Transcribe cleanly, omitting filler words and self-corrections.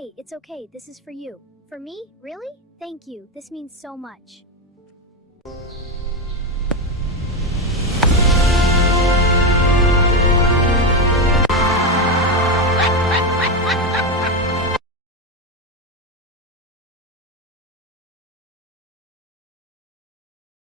Hey, it's okay, this is for you. For me? Really? Thank you, this means so much.